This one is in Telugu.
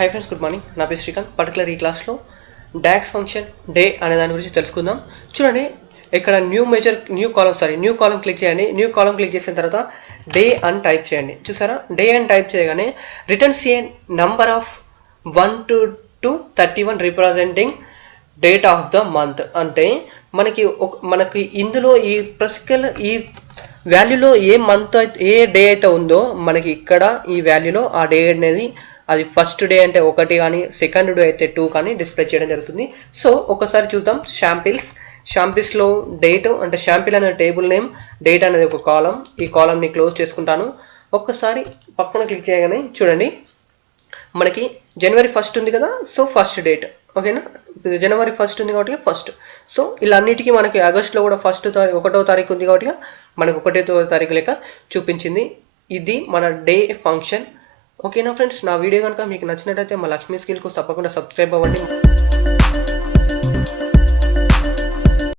Hi friends, good morning. నా పేరు శ్రీకాంత్. పర్టికులర్ ఈ క్లాస్లో డాక్స్ ఫంక్షన్ డే అనే దాని గురించి తెలుసుకుందాం. చూడండి, ఇక్కడ న్యూ కాలం క్లిక్ చేయండి. న్యూ కాలం క్లిక్ చేసిన తర్వాత డే అని టైప్ చేయండి. చూసారా, డే అని టైప్ చేయగానే returns A number of 1 to 31 representing date of the month. అంటే మనకి ఇందులో ఈ వాల్యూలో ఏ మంత్ ఏ డే అయితే ఉందో మనకి ఇక్కడ ఈ వాల్యూలో ఆ డే అనేది అది ఫస్ట్ డే అంటే 1 కానీ, సెకండ్ డే అయితే 2 కానీ డిస్ప్లే చేయడం జరుగుతుంది. సో ఒకసారి చూద్దాం. షాంపిల్స్లో డేట్ అంటే షాంపిల్ అనే టేబుల్ నేమ్, డేట్ అనేది ఒక కాలం. ఈ కాలంని క్లోజ్ చేసుకుంటాను. ఒక్కసారి పక్కన క్లిక్ చేయగానే చూడండి, మనకి జనవరి 1 ఉంది కదా. సో ఫస్ట్ డేట్, ఓకేనా. జనవరి 1 ఉంది కాబట్టి ఫస్ట్. సో ఇలా అన్నిటికీ మనకి ఆగస్టులో కూడా 1వ తారీఖు ఉంది కాబట్టి మనకు 1వ తారీఖు లెక్క చూపించింది. ఇది మన డే ఫంక్షన్. ఓకేనా ఫ్రెండ్స్, నా వీడియో కనుక మీకు నచ్చినట్టయితే మా లక్ష్మీ స్కిల్కు తప్పకుండా సబ్స్క్రైబ్ అవ్వండి.